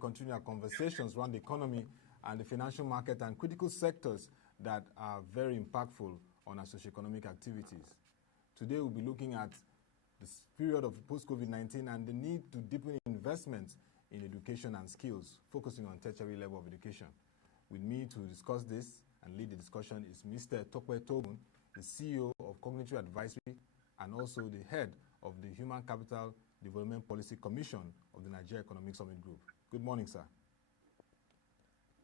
continue our conversations around the economy and the financial market and critical sectors that are very impactful on our socioeconomic activities. Today we'll be looking at this period of post-COVID-19 and the need to deepen investments in education and skills, focusing on tertiary level of education. With me to discuss this and lead the discussion is Mr. Tope Toogun, the CEO of Cognity Advisory and also the head of the Human Capital Development Policy Commission of the Nigerian Economic Summit Group. Good morning, sir.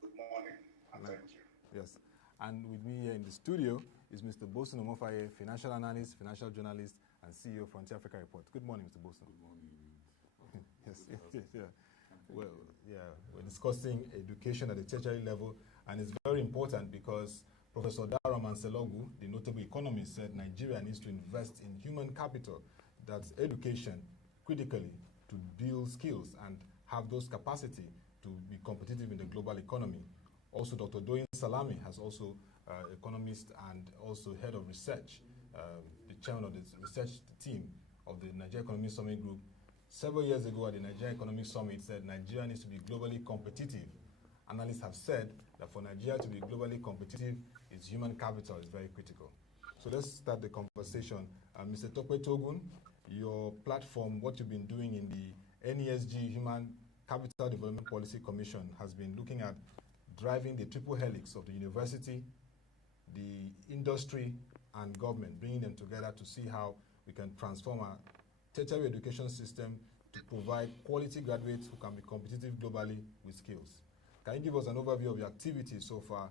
Good morning, and thank you. Yes. And with me here in the studio is Mr. Bosun Omofaye, financial analyst, financial journalist, and CEO of Frontier Africa Report. Good morning, Mr. Bosun. Good morning. Yes. Well, we're discussing education at the tertiary level, and it's very important because Professor Dara Manselogu, the notable economist, said Nigeria needs to invest in human capital, that's education, critically, to build skills and have those capacity to be competitive in the global economy. Also, Dr. Doyin Salami has also economist and also head of research, the chairman of the research team of the Nigerian Economic Summit Group. Several years ago at the Nigerian Economic Summit said Nigeria needs to be globally competitive. Analysts have said that for Nigeria to be globally competitive, its human capital is very critical. So let's start the conversation. Mr. Tope Toogun, your platform, what you've been doing in the NESG Human Capital Development Policy Commission has been looking at driving the triple helix of the university, the industry, and government, bringing them together to see how we can transform our tertiary education system to provide quality graduates who can be competitive globally with skills. Can you give us an overview of your activities so far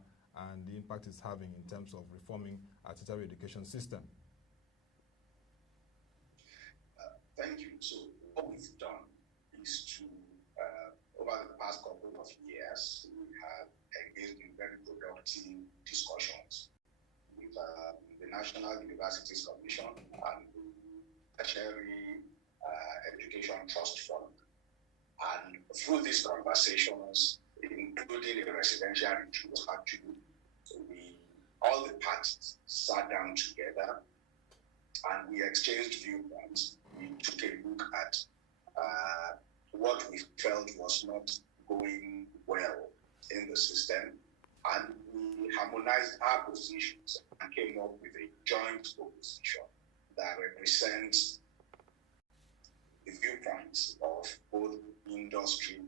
and the impact it's having in terms of reforming our tertiary education system? Thank you. So what we've done is to, over the past couple of years, we have engaged in very productive discussions with the National Universities Commission and the Tertiary Education Trust Fund. And through these conversations, including a residential retreat, actually, all the parties sat down together and we exchanged viewpoints. We took a look at what we felt was not going well in the system, and we harmonized our positions and came up with a joint proposition that represents the viewpoints of both industry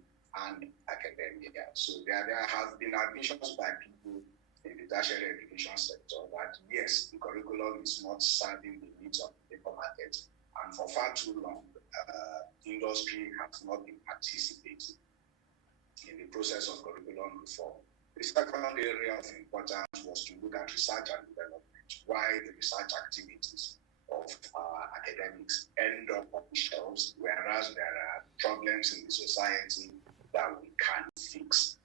and academia. So there have been admissions by people in the tertiary education sector that yes, the curriculum is not serving the needs of the labor market, and for far too long, industry has not been participating in the process of curriculum reform. The second area of importance was to look at research and development, why the research activities of academics end up on the shelves, whereas there are problems in the society that we can fix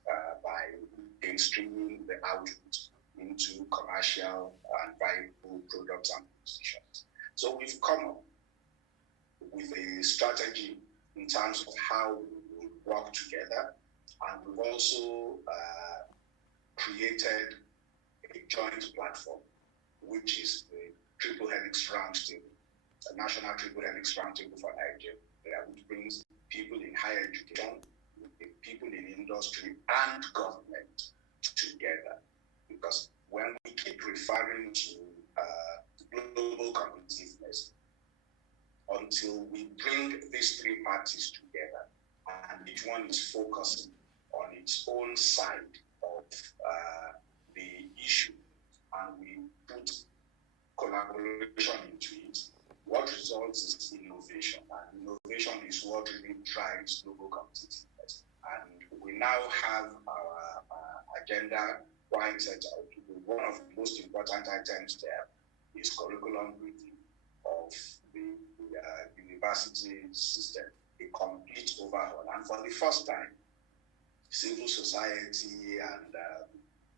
by mainstreaming the output into commercial and viable products and positions. So we've come up with a strategy in terms of how we will work together, and we've also created a joint platform, which is the Triple Helix Roundtable, a national Triple Helix Roundtable for Nigeria, which brings people in higher education, people in industry and government together. Because when we keep referring to global competitiveness, until we bring these three parties together and each one is focusing on its own side of the issue, and we put collaboration into it, what results is innovation. And innovation is what really drives global competitiveness. And we now have our agenda quite set out. One of the most important items there is curriculum review of the university system, a complete overhaul. And for the first time, civil society and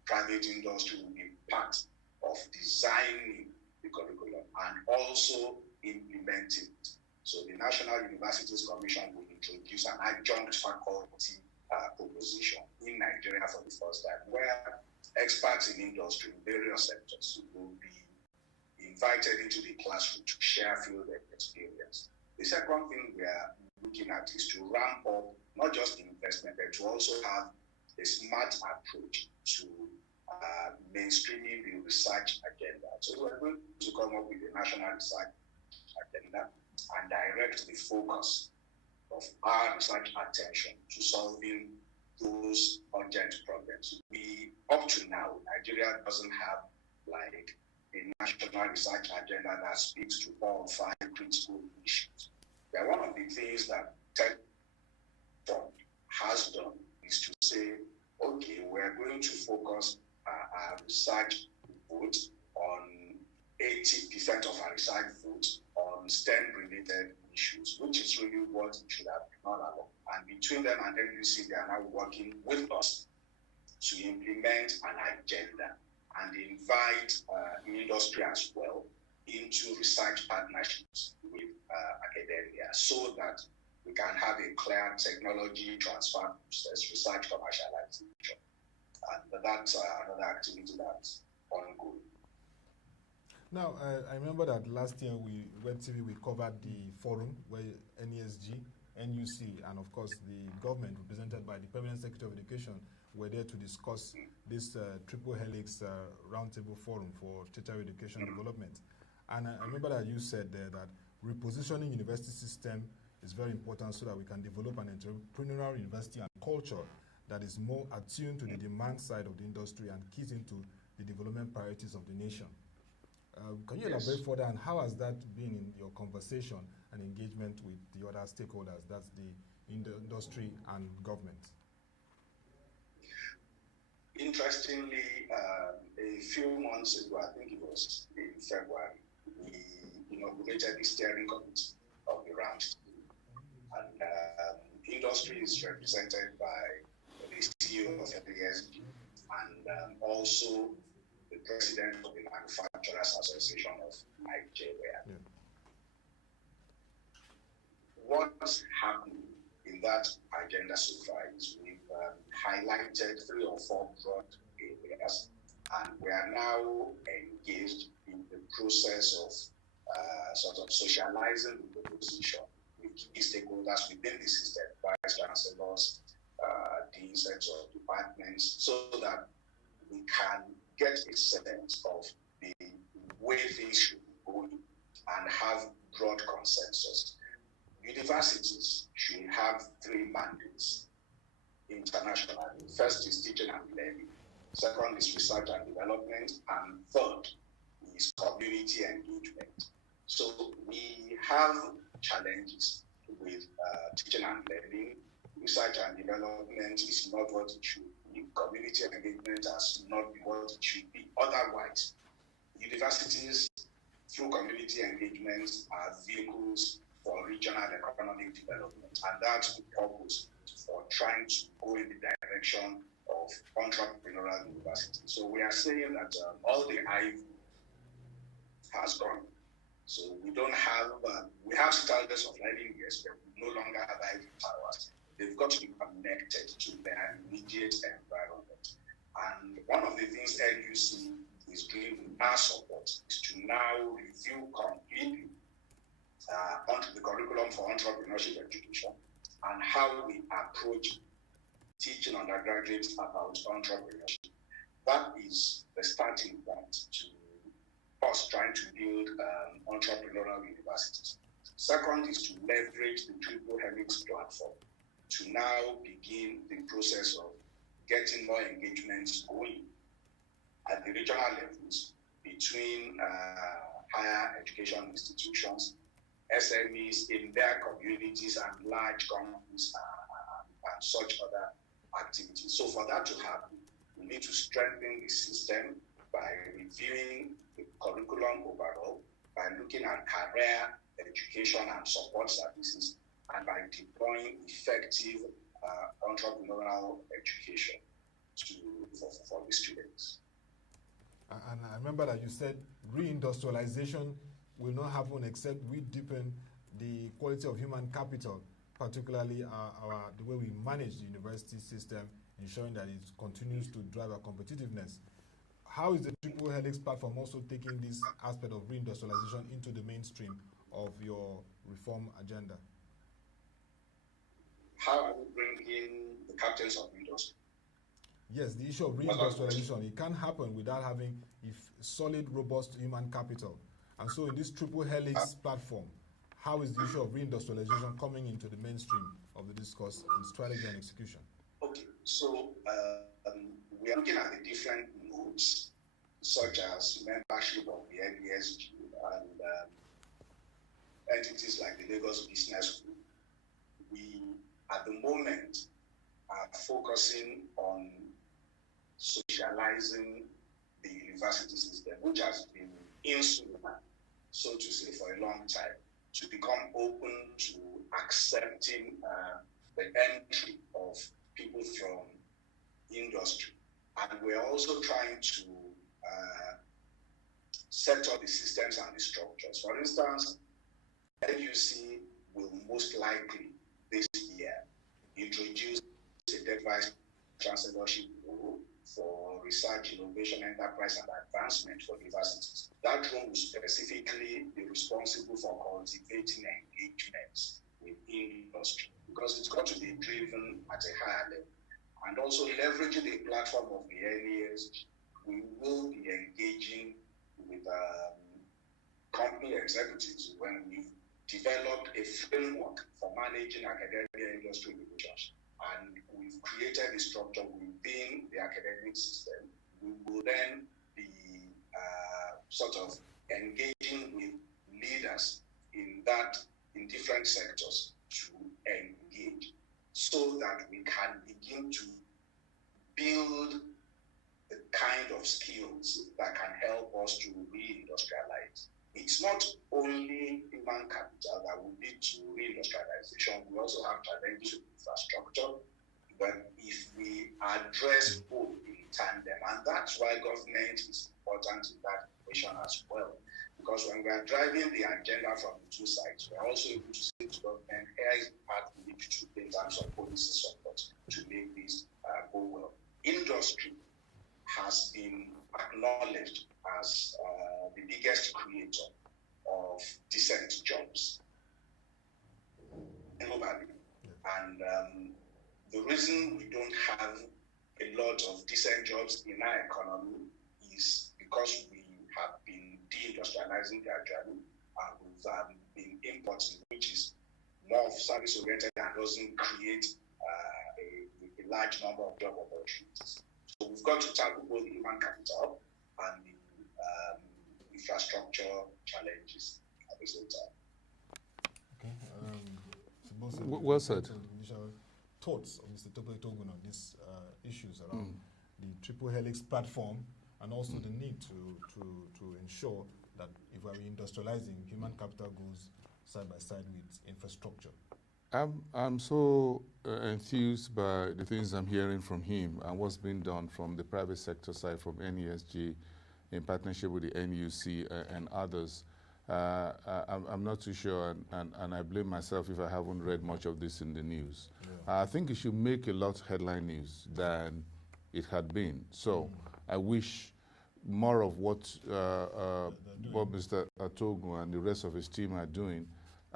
private industry will be part of designing the curriculum and also implementing it. So the National Universities Commission will introduce an adjunct faculty proposition in Nigeria for the first time, where experts in industry in various sectors will be invited into the classroom to share field experience. The second thing we are looking at is to ramp up not just investment investment, but to also have a smart approach to mainstreaming the research agenda. So we're going to come up with a national research agenda and direct the focus of our research attention to solving those urgent problems. Up to now, Nigeria doesn't have like a national research agenda that speaks to all 5 critical issues. But one of the things that Tech Fund has done is to say, okay, we're going to focus our research vote on 80% of our research vote on STEM-related issues, which is really what it should have been all along. And between them and NUC, they are now working with us to implement an agenda and invite industry as well into research partnerships with academia so that we can have a clear technology transfer process, research commercialization. And that's another activity that's ongoing. Now, I remember that last year WebTV, we covered the forum where NESG, NUC, and of course the government represented by the Permanent Secretary of Education were there to discuss this triple helix roundtable forum for tertiary education development. And I remember that you said there that repositioning university system is very important so that we can develop an entrepreneurial university and culture that is more attuned to the demand side of the industry and keys into the development priorities of the nation. Can you elaborate further, and how has that been in your conversation and engagement with the other stakeholders, that's the industry and government? Interestingly, a few months ago, I think it was in February, we inaugurated the steering committee of the roundtable. And industry is represented by the CEO of NESG and also the president of the Manufacturers Association of Nigeria. Yeah. What's happening in that agenda so far is we've highlighted 3 or 4 broad areas, and we are now engaged in the process of sort of socializing the proposition with key stakeholders within the system, vice chancellors, deans, heads of departments, so that we can get a sense of the way things should be going and have broad consensus. Universities should have 3 mandates internationally. First is teaching and learning. Second is research and development. And third is community engagement. So we have challenges with teaching and learning. Research and development is not what it should be. Community engagement has not been what it should be. Otherwise, universities, through community engagement, are vehicles for regional economic development. And that's the purpose for trying to go in the direction of entrepreneurial university. So we are saying that all the IV has gone. So we don't have, we have standards of learning, yes, but we no longer have IV powers. They've got to be connected to their immediate environment. And one of the things NUC is doing with our support is to now review completely onto the curriculum for entrepreneurship education and how we approach teaching undergraduates about entrepreneurship. That is the starting point to us trying to build entrepreneurial universities. Second is to leverage the Triple Helix platform to now begin the process of getting more engagements going at the regional levels between higher education institutions, SMEs in their communities, and large companies and such other activities. So for that to happen, we need to strengthen the system by reviewing the curriculum overall, by looking at career education and support services, and by deploying effective entrepreneurial education for the students. And I remember that you said reindustrialization will not happen except we deepen the quality of human capital, particularly the way we manage the university system, ensuring that it continues to drive our competitiveness. How is the Triple Helix platform also taking this aspect of reindustrialization into the mainstream of your reform agenda? how are we bringing the captains of industry? Yes, the issue of reindustrialization, it can't happen without having solid, robust human capital. And so in this triple helix platform, how is the issue of reindustrialization coming into the mainstream of the discourse in strategy and execution? Okay, so we are looking at the different nodes, such as membership of the NESG and entities like the Lagos Business Group. We, at the moment, are focusing on socializing the university system, which has been insular, so to say, for a long time, to become open to accepting the entry of people from industry. And we're also trying to set up the systems and the structures. For instance, NUC will most likely this year introduce a debt vice chancellorship role for research, innovation, enterprise, and advancement for universities. That role will specifically be responsible for cultivating engagements with industry, because it's got to be driven at a higher level. And also leveraging the platform of the NESG, we will be engaging with company executives when we've developed a framework for managing academia industry relations. And we've created a structure within the academic system. We will then be sort of engaging with leaders in different sectors to engage, so that we can begin to build the kind of skills that can help us to reindustrialize. It's not only human capital that will lead to reindustrialization. We also have challenges with infrastructure. But if we address both in tandem, and that's why government is important in that equation as well. Because when we are driving the agenda from the two sides, we're also able to say to government, here is the path we need to take in terms of policy support to make this go well. Industry has been acknowledged as the biggest creator of decent jobs globally. And the reason we don't have a lot of decent jobs in our economy is because we have been deindustrializing gradually, and we've been importing, which is more service-oriented and doesn't create a large number of job opportunities. So we've got to tackle both human capital and the infrastructure challenges at the same time. Okay. Well said. Initial thoughts of Mr. Tope Toogun on these issues around the triple helix platform, and also the need to ensure that if we're industrializing, human capital goes side by side with infrastructure. I'm so enthused by the things I'm hearing from him and what's been done from the private sector side, from NESG, in partnership with the NUC and others. I'm not too sure, and I blame myself if I haven't read much of this in the news. Yeah. I think it should make a lot headline news than it had been. So I wish more of what Mr. Toogun and the rest of his team are doing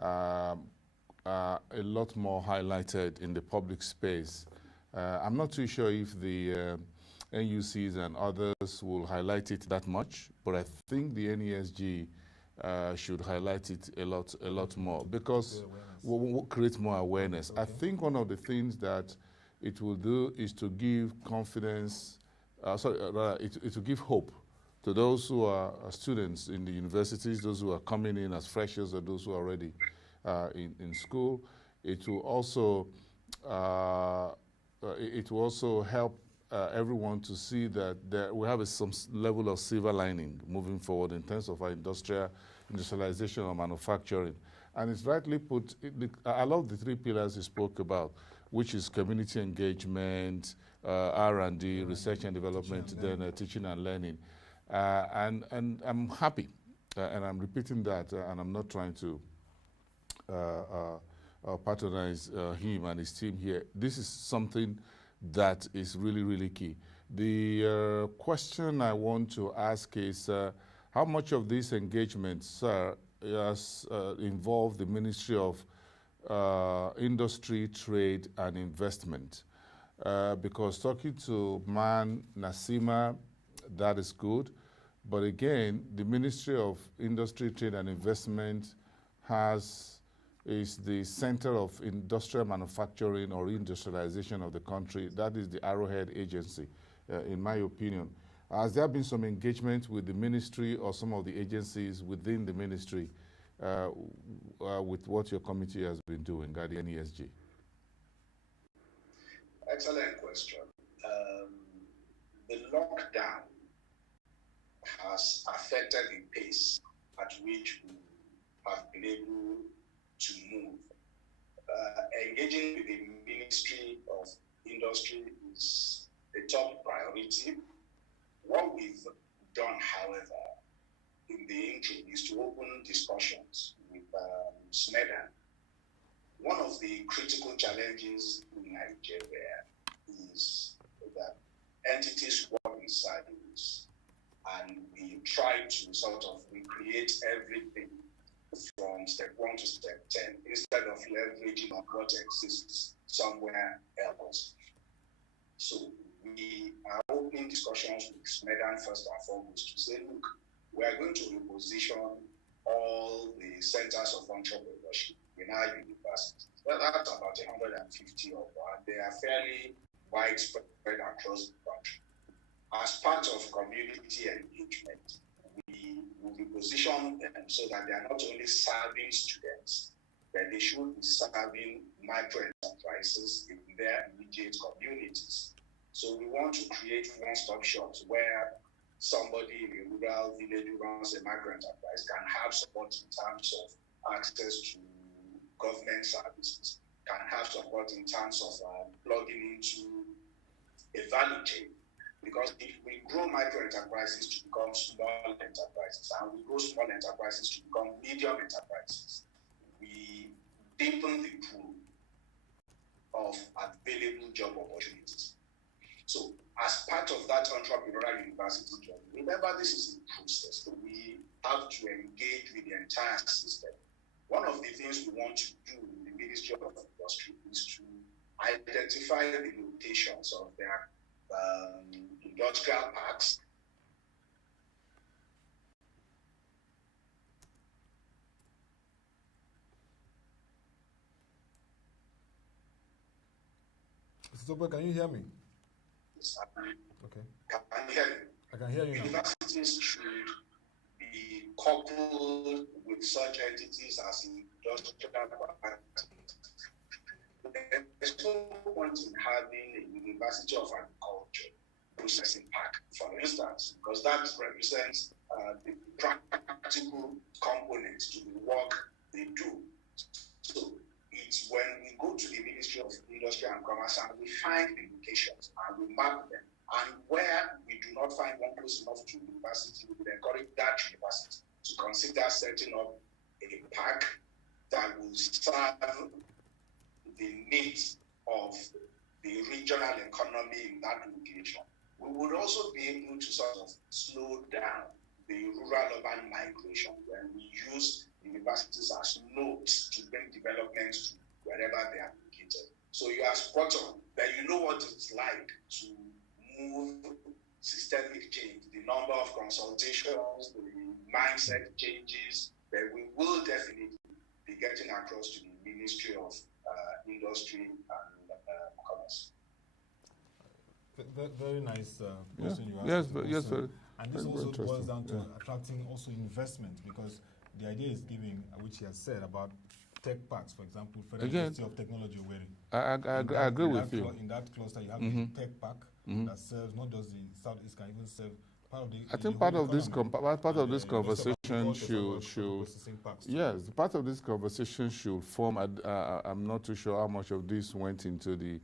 a lot more highlighted in the public space. I'm not too sure if the NUCs and others will highlight it that much, but I think the NESG should highlight it a lot more, because we'll create more awareness. Okay. I think one of the things that it will do is to give confidence, it will give hope to those who are students in the universities, those who are coming in as freshers, or those who are already in school. It will also help everyone to see that we have some level of silver lining moving forward in terms of our industrialization or manufacturing. And it's rightly put, I love the three pillars he spoke about, which is community engagement, R&D, research and development, then teaching and learning. And I'm happy, and I'm repeating that, and I'm not trying to patronize him and his team here. This is something that is really, really key. The question I want to ask is, how much of this engagement, sir, has involved the Ministry of industry, trade, and investment. Because talking to Man Nasima, that is good. But again, the Ministry of Industry, Trade, and Investment is the center of industrial manufacturing or industrialization of the country. That is the arrowhead agency, in my opinion. Has there been some engagement with the ministry or some of the agencies within the ministry with what your committee has been doing at the NESG? Excellent question. The lockdown has affected the pace at which we have been able to move. Engaging with the Ministry of Industry is a top priority. What we've done, however, in the interim is to open discussions with SMEDA. One of the critical challenges in Nigeria is that entities work in silos, and we try to sort of recreate everything from step 1 to step 10 instead of leveraging on what exists somewhere else. So we are opening discussions with SMEDAN first and foremost to say, look, we are going to reposition all the centers of entrepreneurship in our universities. Well, that's about 150 of them. They are fairly widespread across the country. As part of community engagement, we will reposition them so that they are not only serving students, but they should be serving micro enterprises in their immediate communities. So we want to create one-stop shops where somebody in a rural village who runs a micro enterprise can have support in terms of access to government services, can have support in terms of plugging into a value chain. Because if we grow micro enterprises to become small enterprises, and we grow small enterprises to become medium enterprises, we deepen the pool of available job opportunities. So as part of that entrepreneurial university journey, remember this is a process. So we have to engage with the entire system. One of the things we want to do in the Ministry of Industry is to identify the locations of their industrial parks. Mr. Tope, can you hear me? Okay. Can you hear me? I can hear you now. Universities should be coupled with such entities as industrial parks. There's no point in having a University of Agriculture processing park, for instance, because that represents the practical component to the work they do. So it's when we go to the Ministry of Industry and Commerce and we find the locations and we map them, and where we do not find one close enough to university, we encourage that university to consider setting up a park that will serve the needs of the regional economy in that location. We would also be able to sort of slow down the rural-urban migration when we use universities as nodes to bring development to wherever they are located. So you are spot on, but you know what it's like to move systemic change, the number of consultations, the mindset changes, but we will definitely be getting across to the Ministry of Industry and Commerce. Very nice question you asked. Yes, very. And this also boils down to attracting also investment, because the idea is giving, which he has said about tech parks, for example, Federal University of Technology, where I agree with you. In that cluster, you have the tech park that serves not just the Southeast, can even serve part of the. I think part of this conversation should yes, part of this conversation should form. I'm not too sure how much of this went into the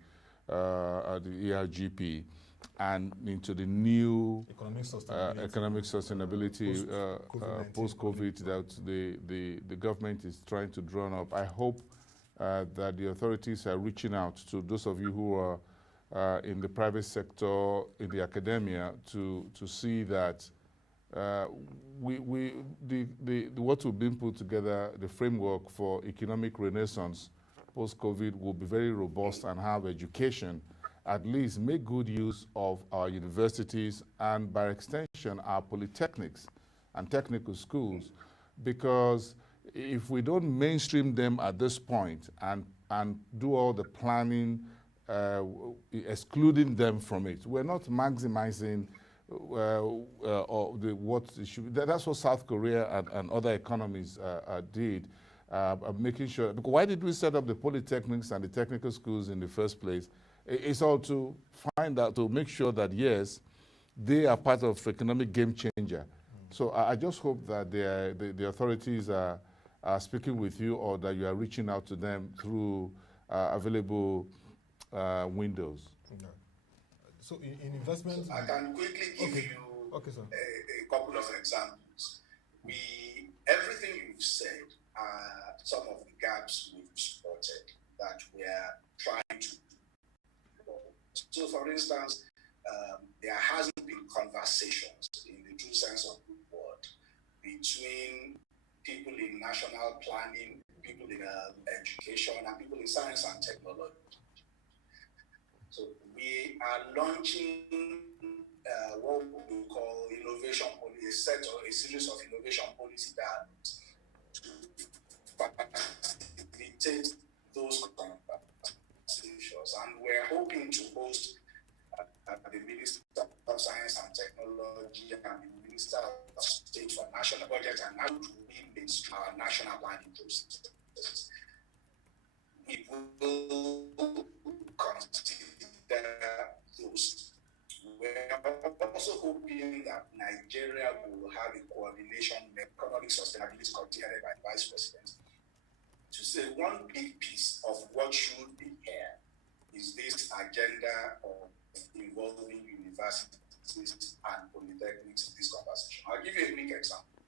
ERGP and into the new economic sustainability post-COVID that the government is trying to draw up. I hope that the authorities are reaching out to those of you who are in the private sector, in the academia, to see that what we've been put together, the framework for economic renaissance post-COVID will be very robust and have education, at least make good use of our universities and by extension our polytechnics and technical schools, because if we don't mainstream them at this point and do all the planning, excluding them from it, we're not maximizing what should be. That's what South Korea and other economies did, making sure. Because why did we set up the polytechnics and the technical schools in the first place? It's all to find out, to make sure that yes, they are part of economic game changer. So I just hope that the authorities are speaking with you, or that you are reaching out to them through available windows. Okay. So in investments, I can quickly give you a couple of examples. Everything you've said are some of the gaps we've spotted that we are trying to do. So, for instance, there hasn't been conversations in the true sense of the word between people in national planning, people in education, and people in science and technology. So we are launching what we call innovation policy, a series of innovation policy dialogues to facilitate those conversations. And we're hoping to host the Minister of Science and Technology and the Minister of State for National Budget and how to implement our national planning process. We will consider those. We're also hoping that Nigeria will have a coordination economic sustainability committee headed by the Vice President to say one big piece of what should be here is this agenda of involving universities and polytechnics in this conversation. I'll give you a quick example.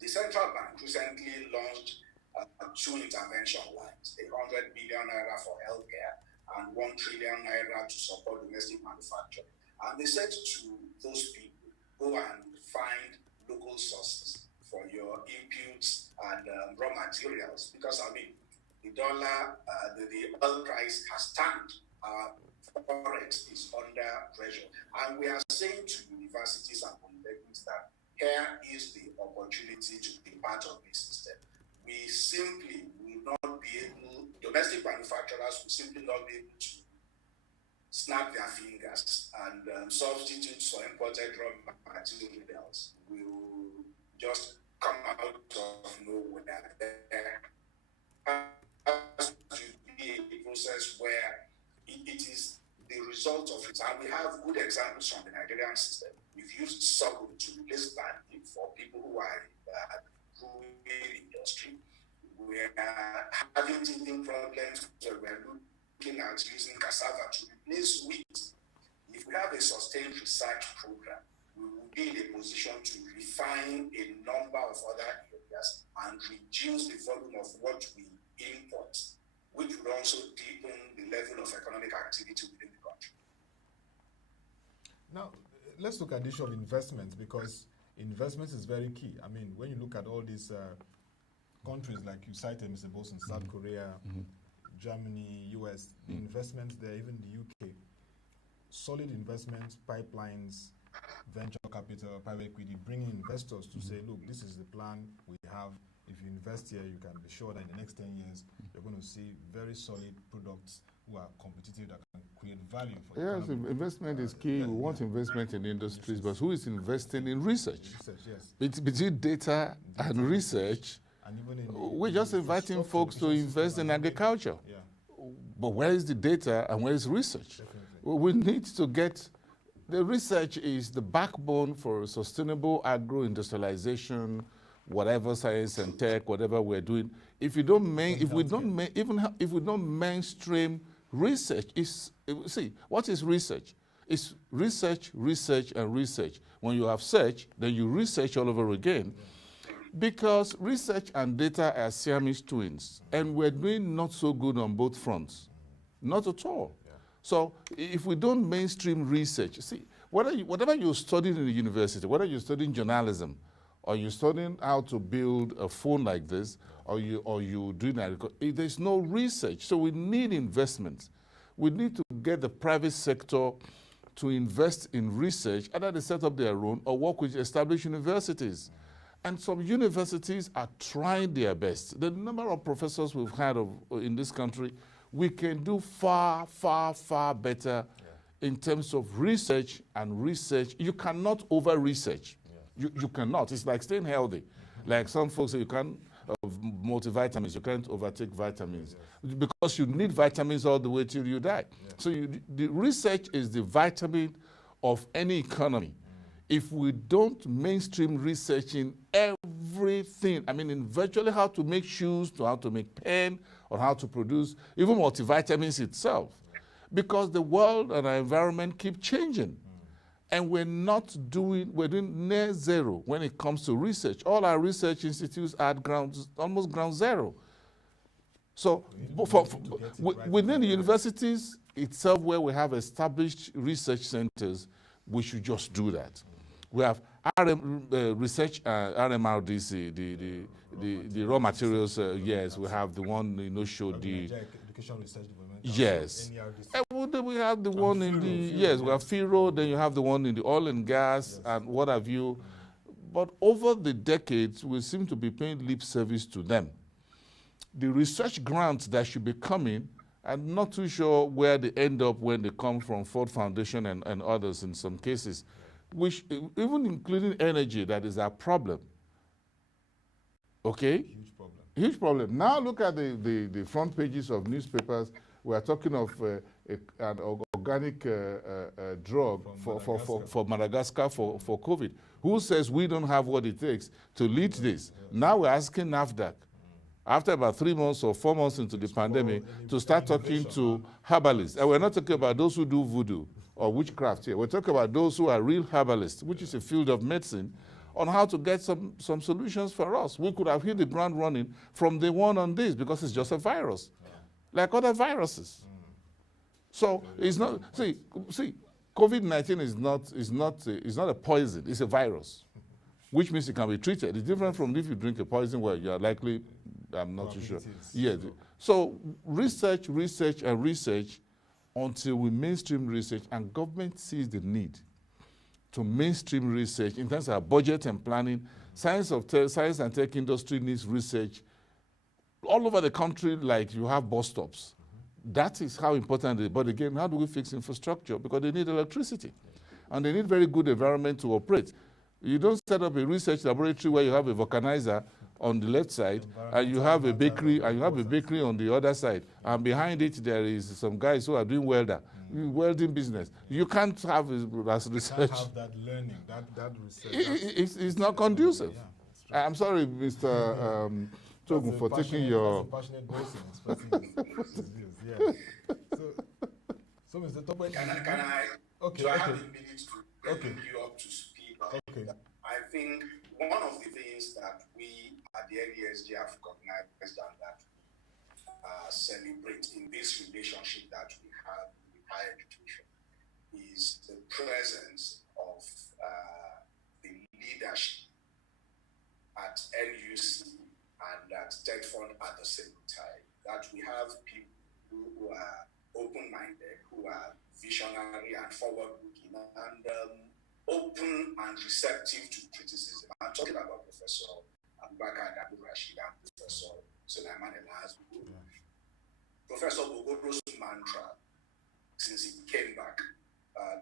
The Central Bank recently launched 2 intervention lines, 100 billion naira for healthcare and 1 trillion naira to support domestic manufacturing. And they said to those people, go and find local sources for your inputs and raw materials, because the dollar, the oil price has tanked. Forex is under pressure. And we are saying to universities and polytechnics that here is the opportunity to be part of this system. We simply will not be able, domestic manufacturers will simply not be able to snap their fingers and substitute for imported raw materials. Will just come out of nowhere. There has to be a process where it is the result of it. And we have good examples from the Nigerian system. We've used sorghum to replace barley for people who are growing industry. We are having teething problems, so we're looking at using cassava to replace wheat. If we have a sustained research program, we will be in a position to refine a number of other areas and reduce the volume of what we import, which will also deepen the level of economic activity within the country. Now, let's look at the issue of investments, because investments is very key. I mean, when you look at all these countries, like you cited, Mr. Bolson, South Korea, Germany, US, the investments there, even the UK, solid investments, pipelines, venture capital, private equity, bringing investors to say, look, this is the plan we have. If you invest here, you can be sure that in the next 10 years, you're going to see very solid products who are competitive, that can create value for the economy. Yes, investment is key. We want investment in industries, but who is investing in research? Yes. Between data and research, and even we're just inviting folks to invest in agriculture. Yeah. But where is the data and where is research? We need to get, the research is the backbone for sustainable agro-industrialization, whatever science and tech, whatever we're doing. If we don't mainstream research, what is research? It's research, research, and research. When you have search, then you research all over again. Because research and data are Siamese twins, and we're doing not so good on both fronts. Not at all. Yeah. So if we don't mainstream research, whatever you're studying in the university, whether you're studying journalism, or you're studying how to build a phone like this, or you doing agriculture, there's no research. So we need investment. We need to get the private sector to invest in research, either they set up their own or work with established universities. And some universities are trying their best. The number of professors we've had in this country, we can do far, far, far better in terms of research and research. You cannot over-research. You cannot. It's like staying healthy. Like some folks say you can't multivitamins, you can't overtake vitamins. Because you need vitamins all the way till you die. So the research is the vitamin of any economy. If we don't mainstream research in everything, I mean in virtually how to make shoes, to how to make pen, or how to produce even multivitamins itself. Because the world and our environment keep changing. And we're doing near zero when it comes to research. All our research institutes are at almost ground zero. So within the universities itself where we have established research centers, we should just do that. We have research, RMRDC, the raw materials, yes, we have the one, showed the... Education Research Development. Yes. NERDC. We have the one in the, yes, we have FIRO, then you have the one in the oil and gas, and what have you. But over the decades, we seem to be paying lip service to them. The research grants that should be coming, I'm not too sure where they end up when they come from Ford Foundation and others in some cases, which, even including energy, that is our problem. Okay? Huge problem. Huge problem. Now look at the front pages of newspapers. We are talking of an organic drug for Madagascar for COVID. Who says we don't have what it takes to lead this? Now we're asking NAFDAC, after about 3 months or 4 months into the pandemic, to start talking to herbalists. And we're not talking about those who do voodoo or witchcraft here. We're talking about those who are real herbalists, which is a field of medicine, on how to get some solutions for us. We could have hit the ground running from day one on this because it's just a virus, like other viruses. So it's not, see, COVID-19 is not a poison, it's a virus, which means it can be treated. It's different from if you drink a poison where you are likely, I'm not too sure. Yeah. So research until we mainstream research and government sees the need to mainstream research in terms of budget and planning. Science and tech industry needs research all over the country, like you have bus stops. That is how important it is. But again, how do we fix infrastructure? Because they need electricity. And they need very good environment to operate. You don't set up a research laboratory where you have a vulcanizer on the left side, and you have a bakery, on the other side. And behind it, there is some guys who are doing welding business. You can't have as research. You can't have that learning, that research. It's not conducive. Yeah, I'm sorry, Mr. Toogun, for taking your... passionate voice in expressing his views. So Mr. Tope... Can I okay, have a minute to bring you up to speed? Okay. I think one of the things that we at the NESG have recognized and that we celebrate in this relationship that we have with higher education is the presence of the leadership at NUC and at TechFund at the same time. That we have people who are open-minded, who are visionary and forward-looking, and open and receptive to criticism. I'm talking about Professor Abubakar Adamu Rashid and Professor Sulaiman Elaz. Professor Bogoro's mantra, since he came back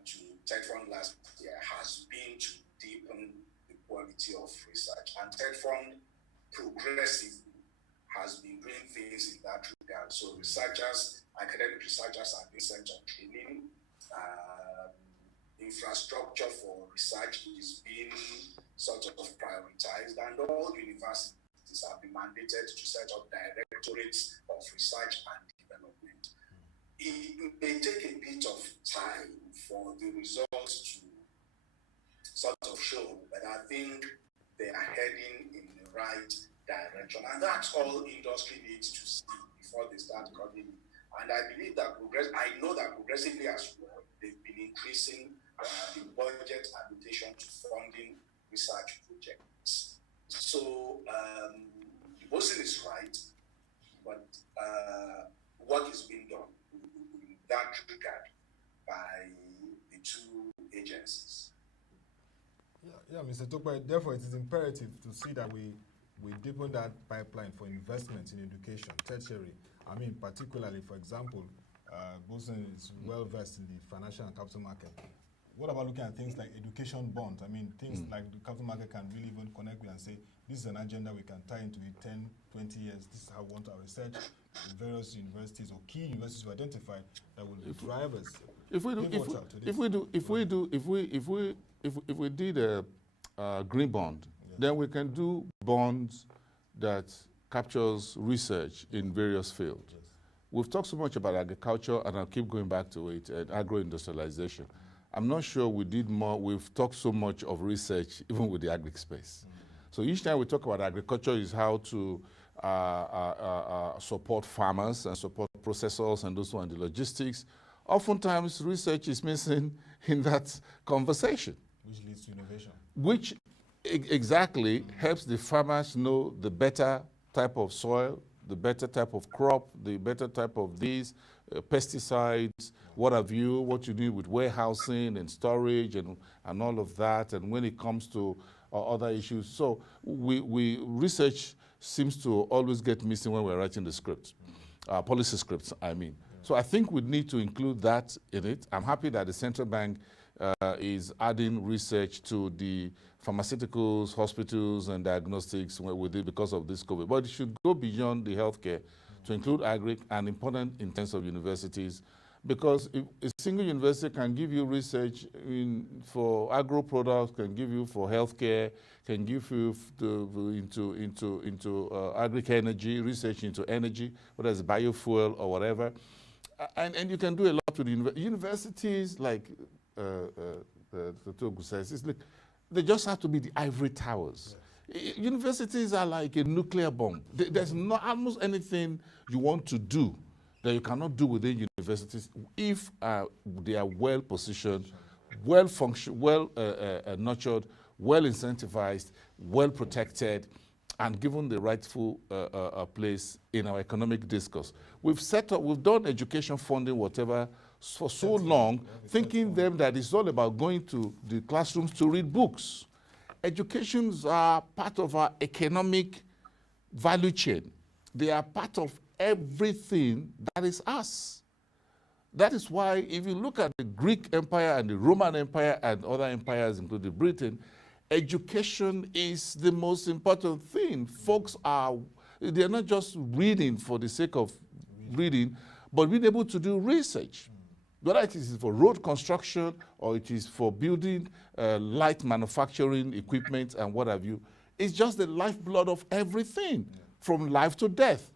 to TechFund last year, has been to deepen the quality of research. And TechFund progressively has been doing things in that regard. So researchers, academic researchers have been sent on training. Infrastructure for research is being sort of prioritized, and all universities have been mandated to set up directorates of research and development. It may take a bit of time for the results to sort of show, but I think they are heading in the right direction, and that's all industry needs to see before they start coming. And I believe that I know that progressively as well, they've been increasing the budget allocation to funding research projects. So the person is right, but what is being done in that regard by the two agencies? Yeah, Mr. Tope, therefore it is imperative to see that we deepen that pipeline for investment in education, tertiary. I mean, particularly, for example, Bosun is well versed in the financial and capital market. What about looking at things like education bonds? I mean, things like the capital market can really even connect with and say, this is an agenda we can tie into it 10, 20 years. This is how we want our research in various universities or key universities we identified that will drive us. If we did a green bond, then we can do bonds that captures research in various fields. Yes. We've talked so much about agriculture, and I'll keep going back to it, and agro-industrialization. I'm not sure we did more. We've talked so much of research, even with the agri space. So each time we talk about agriculture is how to support farmers and support processors and those who are in the logistics. Oftentimes, research is missing in that conversation. Which leads to innovation. Which exactly helps the farmers know the better type of soil, the better type of crop, the better type of these, pesticides, what have you, what you need with warehousing and storage and all of that, and when it comes to other issues. So research seems to always get missing when we're writing the scripts, policy scripts, I mean. So I think we need to include that in it. I'm happy that the central bank is adding research to the pharmaceuticals, hospitals, and diagnostics with it because of this COVID. But it should go beyond the healthcare to include agri and important in terms of universities, because if a single university can give you research for agro products, can give you for healthcare, can give you into agri energy, research into energy, whether it's biofuel or whatever, and you can do a lot with the universities like the Togo says, they just have to be the ivory towers. Yes. Universities are like a nuclear bomb. There's not almost anything you want to do that you cannot do within universities if they are well positioned, well nurtured, well incentivized, well protected, and given the rightful place in our economic discourse. We've done education funding, whatever, for so long, thinking them that it's all about going to the classrooms to read books. Educations are part of our economic value chain. They are part of everything that is us. That is why if you look at the Greek Empire and the Roman Empire and other empires, including Britain, education is the most important thing. Folks they're not just reading for the sake of reading, but being able to do research. Whether it is for road construction or it is for building light manufacturing equipment and what have you, it's just the lifeblood of everything, from life to death.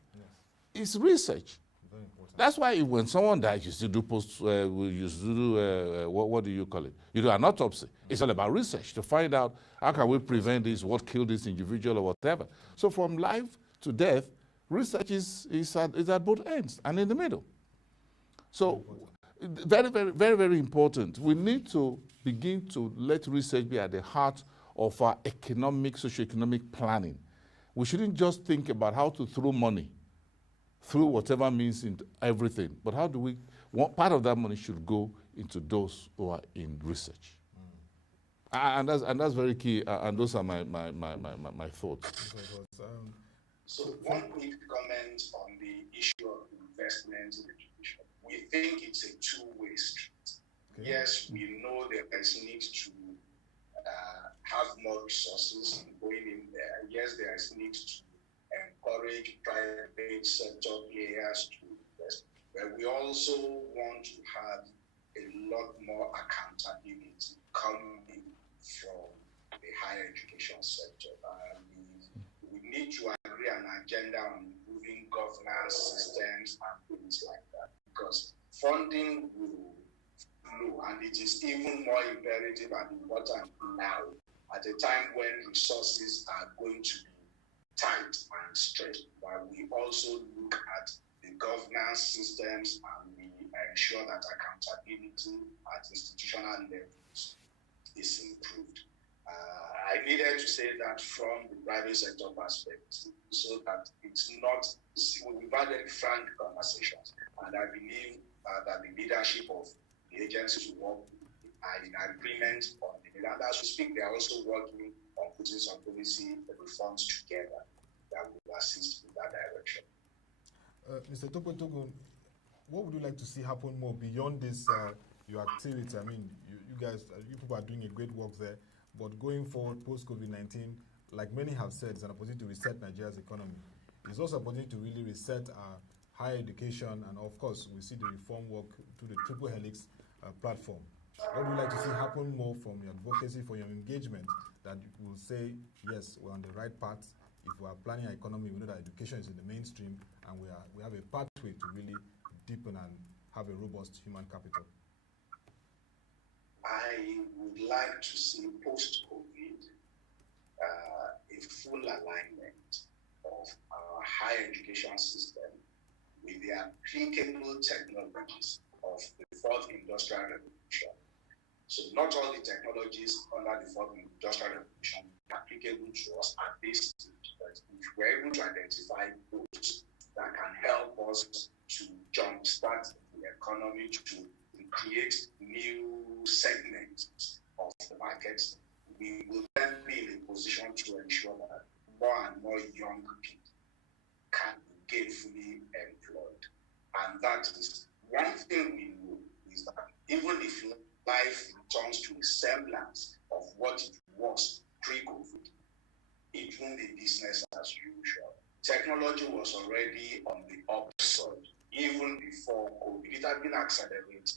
It's research. Very important. That's why when someone dies, you still do what do you call it? You do an autopsy. It's all about research to find out how can we prevent this, what killed this individual or whatever. So from life to death, research is at both ends and in the middle. So very, very, very, very important. We need to begin to let research be at the heart of our socioeconomic planning. We shouldn't just think about how to throw money through whatever means into everything, but how do we, part of that money should go into those who are in research. And that's very key, and those are my thoughts. So one quick comment on the issue of investment in education. We think it's a two-way street. Okay. Yes, we know there is need to have more resources going in there. Yes, there is need to encourage private sector players to invest, but we also want to have a lot more accountability coming from the higher education sector. We need to agree on an agenda on improving governance systems and things like that, because funding will flow, and it is even more imperative and important now at a time when resources are going to be tight and stretched, while we also look at the governance systems and we ensure that accountability at institutional levels is improved. I needed to say that from the private sector perspective, so that it's not, we've had very frank conversations, and I believe that the leadership of the agencies who work are in agreement on the and as we speak, they are also working on putting some policy reforms together that will assist in that direction. Mr. Tope Toogun, what would you like to see happen more beyond this, your activity? I mean, you guys, you people are doing a great work there, but going forward post-COVID-19, like many have said, it's an opportunity to reset Nigeria's economy. It's also an opportunity to really reset our higher education, and of course, we see the reform work through the Triple Helix platform. What would you like to see happen more from your advocacy, for your engagement, that will say, yes, we're on the right path? If we are planning our economy, we know that education is in the mainstream, and we have a pathway to really deepen and have a robust human capital. I would like to see post-COVID a full alignment of our higher education system with the applicable technologies of the fourth industrial revolution. So not all the technologies under the fourth industrial revolution are applicable to us at this stage, but if we're able to identify those that can help us to jumpstart the economy, to create new segments of the market, we will then be in a position to ensure that more and more young people can be gainfully employed. And that is one thing we know, is that even if life returns to a semblance of what it was pre-COVID, it won't be business as usual. Technology was already on the upside even before COVID. It had been accelerated.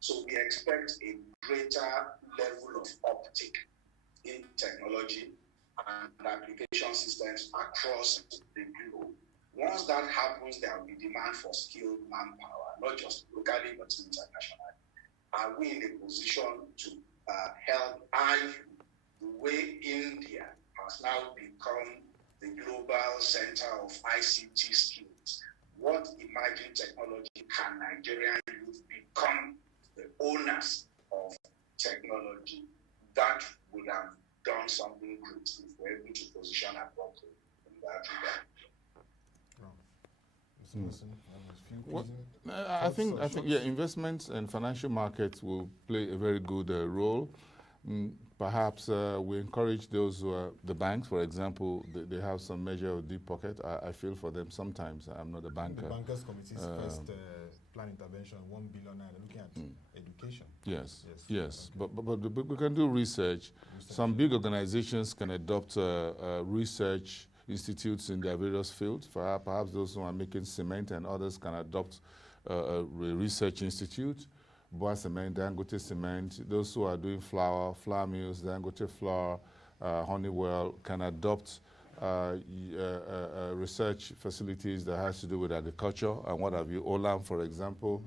So we expect a greater level of uptake in technology and application systems across the globe. Once that happens, there will be demand for skilled manpower, not just locally, but internationally. Are we in a position to help argue the way India has now become the global center of ICT skills? What emerging technology can Nigerian youth become the owners of technology? That would have done something good if we're able to position appropriately in that regard. Well, I think yeah, investments and financial markets will play a very good role. Perhaps we encourage those who are the banks, for example, they have some measure of deep pocket. I feel for them sometimes. I'm not a banker. The Bankers Committee's first plan intervention, 1 billion naira, looking at education. Yes. But we can do research. Some big organizations can adopt research institutes in their various fields. Perhaps those who are making cement and others can adopt a research institute. Boa Cement, Dangote Cement. Those who are doing flour mills, Dangote Flour, Honeywell can adopt research facilities that has to do with agriculture and what have you. Olam, for example.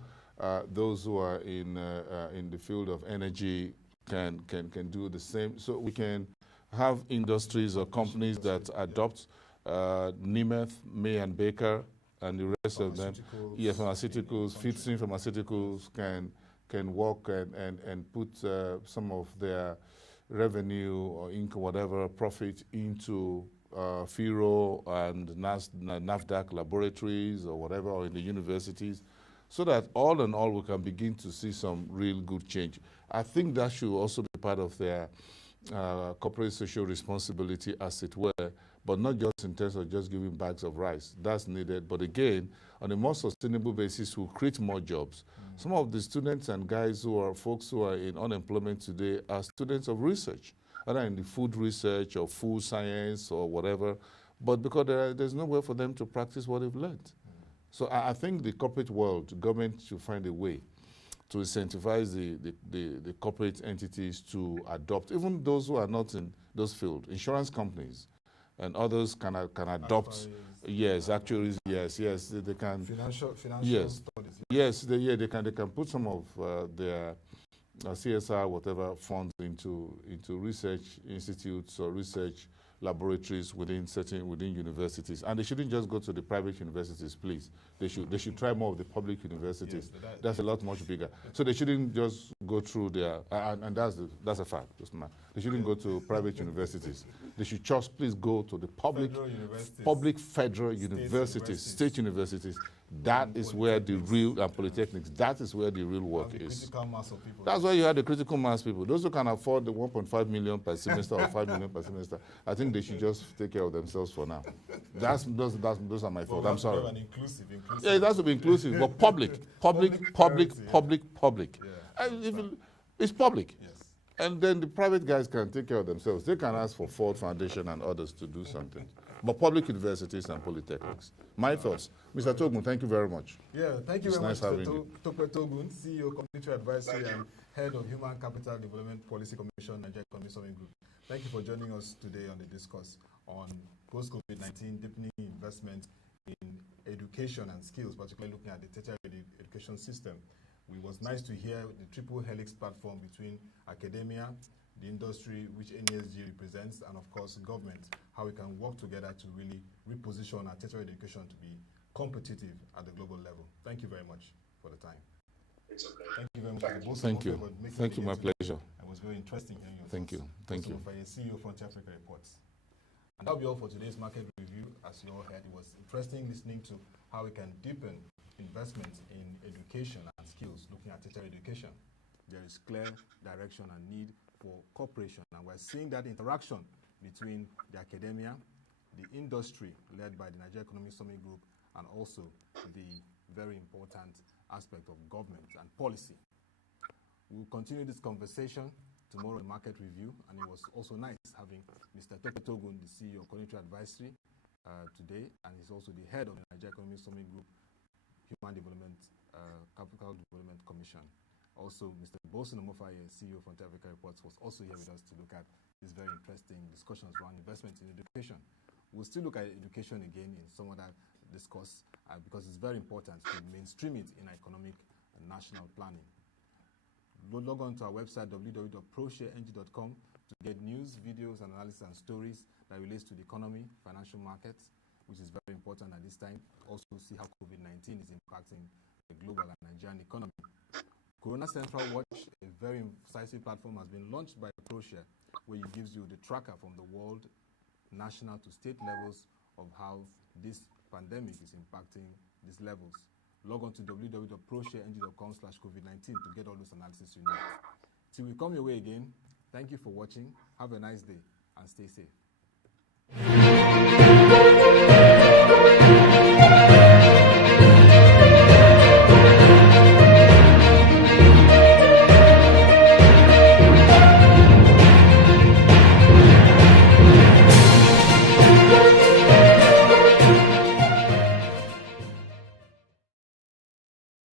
Those who are in the field of energy can do the same. So we can have industries or companies that adopt Nemeth, May and Baker, and the rest of them. Yeah, pharmaceuticals, Fitson Pharmaceuticals can work and put some of their revenue or income, whatever profit, into FIRO and NAFDAC laboratories or whatever, or in the universities, so that all in all we can begin to see some real good change. I think that should also be part of their corporate social responsibility, as it were, but not just in terms of just giving bags of rice. That's needed, but again, on a more sustainable basis, will create more jobs. Some of the students and folks who are in unemployment today are students of research, either in the food research or food science or whatever, but because there's nowhere for them to practice what they've learned. So I think the corporate world, government should find a way to incentivize the corporate entities to adopt, even those who are not in those fields, insurance companies and others can adopt. Yes, actuaries. Yes, they can. Financial yes, studies. Yes, they can put some of their CSR whatever funds into research institutes or research laboratories within universities, and they shouldn't just go to the private universities, please. They should try more of the public universities. Yes, that's a lot much bigger. So they shouldn't just go through their and that's a fact. They shouldn't go to private universities. They should just please go to the public federal universities, state universities. That is where the real polytechnics. That is where the real work is. That's why you have the critical mass people. Those who can afford the 1.5 million per semester or 5 million per semester, I think they should just take care of themselves for now. Those are my thoughts. I'm sorry. Inclusive. Yeah, it has to be inclusive, but public. Yeah. It's public. Yes. And then the private guys can take care of themselves. They can ask for Ford Foundation and others to do something. But public universities and polytechnics. My thoughts. Mr. Toogun, thank you very much. Yeah, thank you it's very nice much, Mr. Tope Toogun, CEO, Cognity Advisory and Head of Human Capital Development Policy Commission, Nigerian Economic Summit Group. Thank you for joining us today on the discourse on post-COVID-19 deepening investment in education and skills, particularly looking at the tertiary education system. It was nice to hear the triple helix platform between academia, the industry which NESG represents, and of course government, how we can work together to really reposition our tertiary education to be competitive at the global level. Thank you very much for the time. It's okay. Thank you very much. Thank you. Thank you, my pleasure. It was very interesting hearing your Thank thoughts. you. Thank you. For a CEO Frontier Africa Reports. And that'll be all for today's market review. As you all heard, it was interesting listening to how we can deepen investment in education and skills, looking at tertiary education. There is clear direction and need for cooperation, and we're seeing that interaction between the academia, the industry led by the Nigerian Economic Summit Group, and also the very important aspect of government and policy. We'll continue this conversation tomorrow in Market Review, and it was also nice having Mr. Tope Toogun, the CEO of Cognity Advisory, today, and he's also the head of the Nigerian Economic Summit Group Human Development, Capital Development Commission. Also, Mr. Bosun Omofaye, CEO of Frontier Africa Reports, was also here with us to look at these very interesting discussions around investment in education. We'll still look at education again in some other discourse because it's very important to mainstream it in economic and national planning. Log on to our website, www.proshareng.com, to get news, videos, analysis, and stories that relates to the economy, financial markets, which is very important at this time. Also see how COVID-19 is impacting the global and Nigerian economy. Corona Central Watch, a very incisive platform, has been launched by ProShare, where it gives you the tracker from the world, national to state levels of how this pandemic is impacting these levels. Log on to www.proshareng.com/COVID-19 to get all those analysis you need. Till we come your way again, thank you for watching. Have a nice day and stay safe.